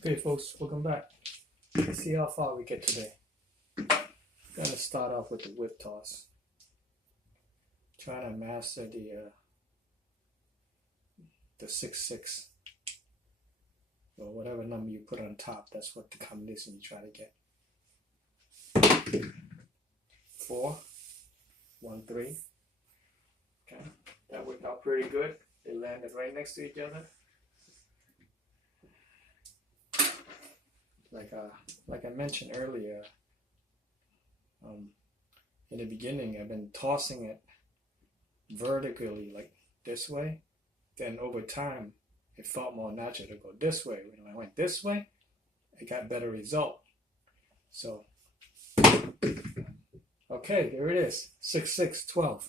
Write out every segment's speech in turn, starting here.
Okay, folks, welcome back. Let's see how far we get today. Gonna start off with the whip toss. Trying to master the 6-6 or whatever number you put on top. That's what the combination you try to get. 4, 1, 3. Okay, that worked out pretty good. They landed right next to each other. Like I mentioned earlier, in the beginning, I've been tossing it vertically, like this way. Then over time, it felt more natural to go this way. When I went this way, I got better result. So, okay, there it is, 6-6, 12.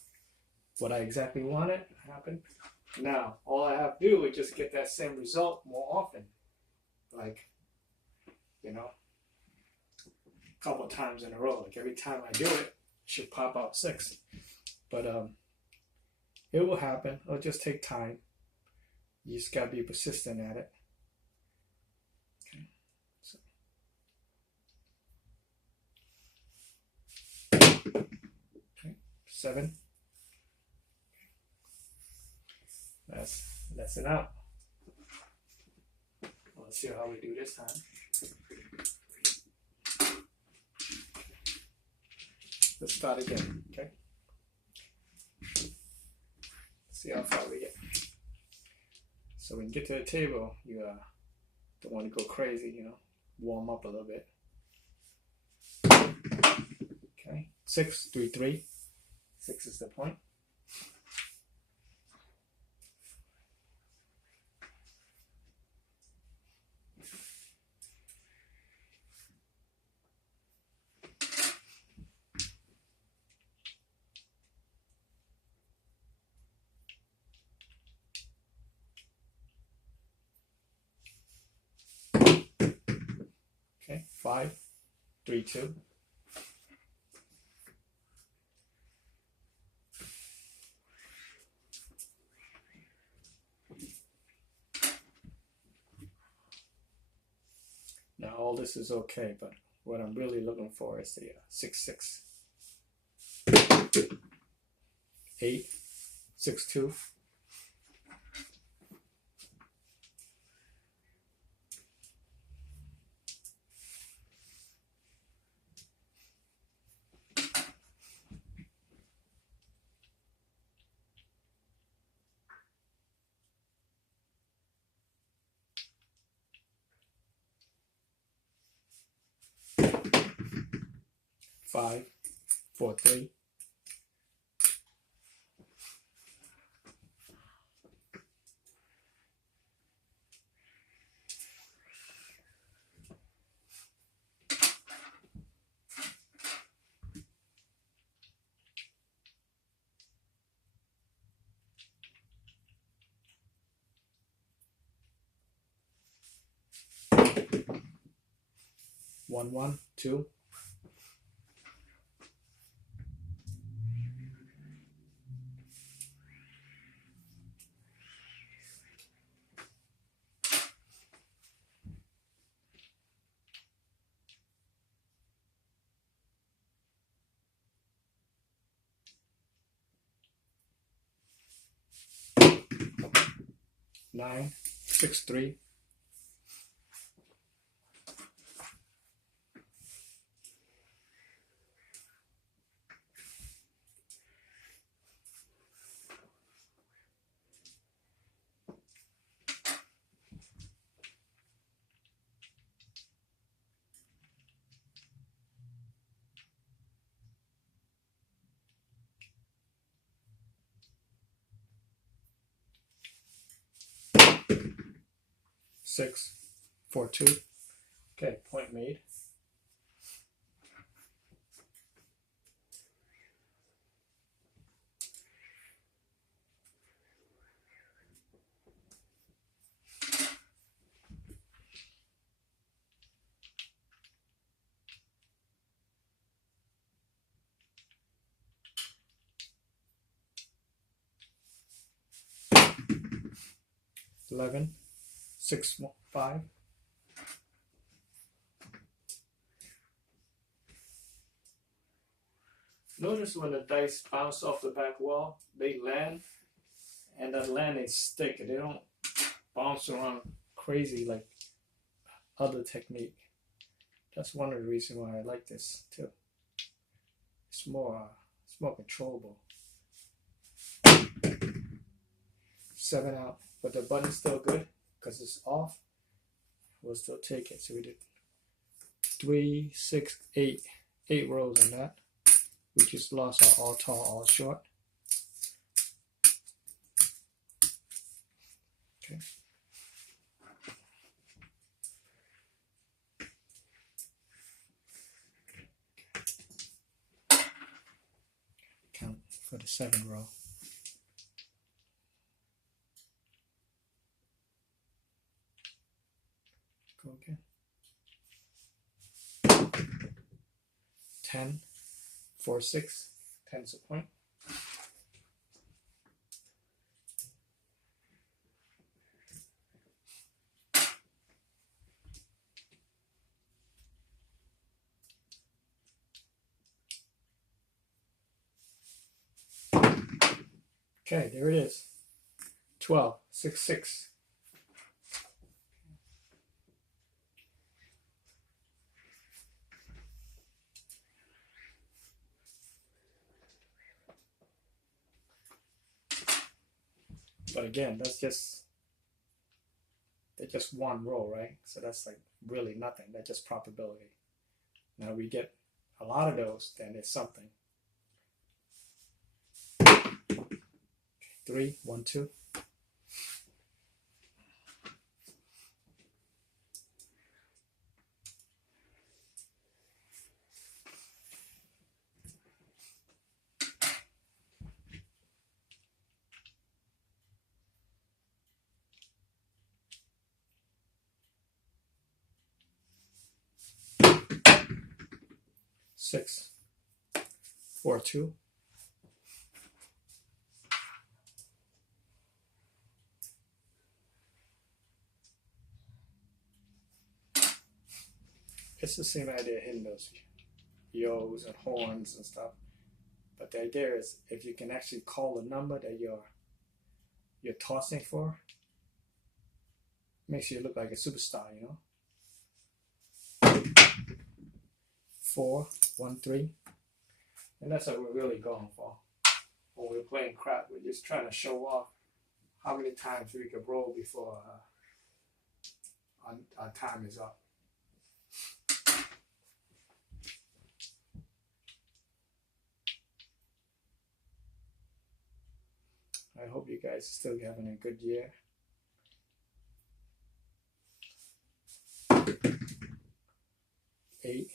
What I exactly wanted happened. Now, all I have to do is just get that same result more often. Like, a couple of times in a row. Like every time I do it, it should pop out 6. But it will happen. It'll just take time. You just gotta be persistent at it. Okay. 7. That's it out. Let's see how we do this time. Let's start again, okay? See how far we get. So when you get to the table, you don't want to go crazy, warm up a little bit. Okay, 6, 3, 3. 6 is the point. Okay, 5, 3, 2. Now all this is okay, but what I'm really looking for is the 6-6. 8, 6, 2. Five, 4, 3. One, 1, 2. Nine, 6, 3. Six, 4, 2. Okay, point made. $11, 6, 5. Notice when the dice bounce off the back wall, they land, and that landing stick. They don't bounce around crazy like other technique. That's one of the reasons why I like this too. It's more controllable. 7 out, but the button's still good because it's off. We'll still take it. So we did 3, 6, 8, 8 rows on that. We just lost our all tall, all short. Okay. Count for the 7th row. Go again. 10, 4, 6, 10's a point. Okay, there it is. 12, 6, 6. But again, that's just one row, right? So that's like really nothing. That's just probability. Now we get a lot of those, then it's something. 3, 1, 2. Six, 4, 2. It's the same idea hitting those yos and horns and stuff. But the idea is if you can actually call the number that you're tossing for, makes you look like a superstar, you know. 4, 1, 3. And that's what we're really going for. When we're playing crap, we're just trying to show off how many times we could roll before our time is up. I hope you guys are still having a good year. Eight,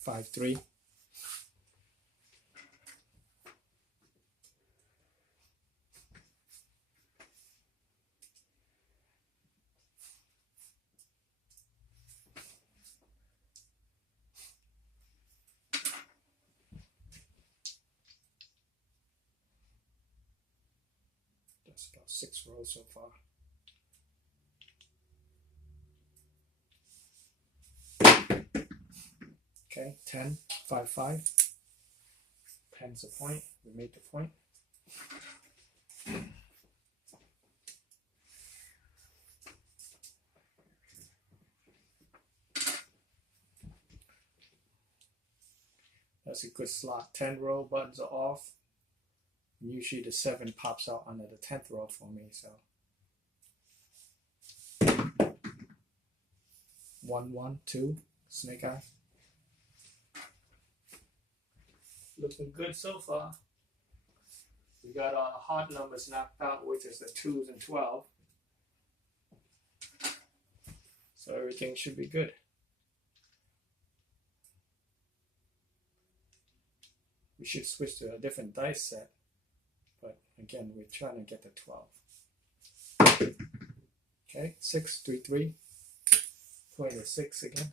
5, 3. That's about 6 rows so far. Okay, 10, 5, 5. 10's a point. We made the point. That's a good slot. 10 row buttons are off. And usually the 7 pops out under the 10th row for me. So 1, 1, 2, snake eye. Looking good so far. We got all the hard numbers knocked out, which is the 2s and 12. So everything should be good. We should switch to a different dice set. But again, we're trying to get the 12. Okay, 6, 3, 3. Play the 6 again.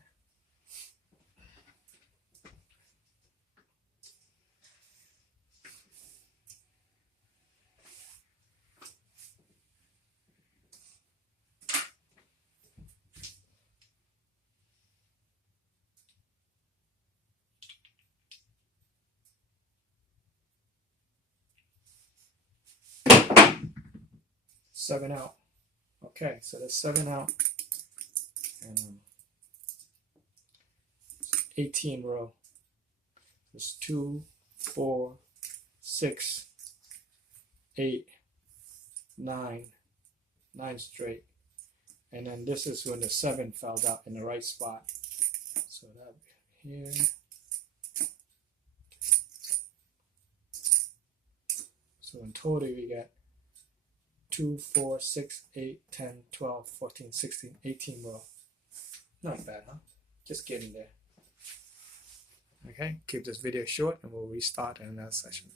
7 out. Okay, so that's 7 out. And 18 row. There's 2, 4, 6, 8, 9, 9 straight. And then this is when the 7 fell out in the right spot. So that here. So in total we got 2, 4, 6, 8, 10, 12, 14, 16, 18 row. Not bad, huh? Just getting there. Okay, keep this video short and we'll restart in another session.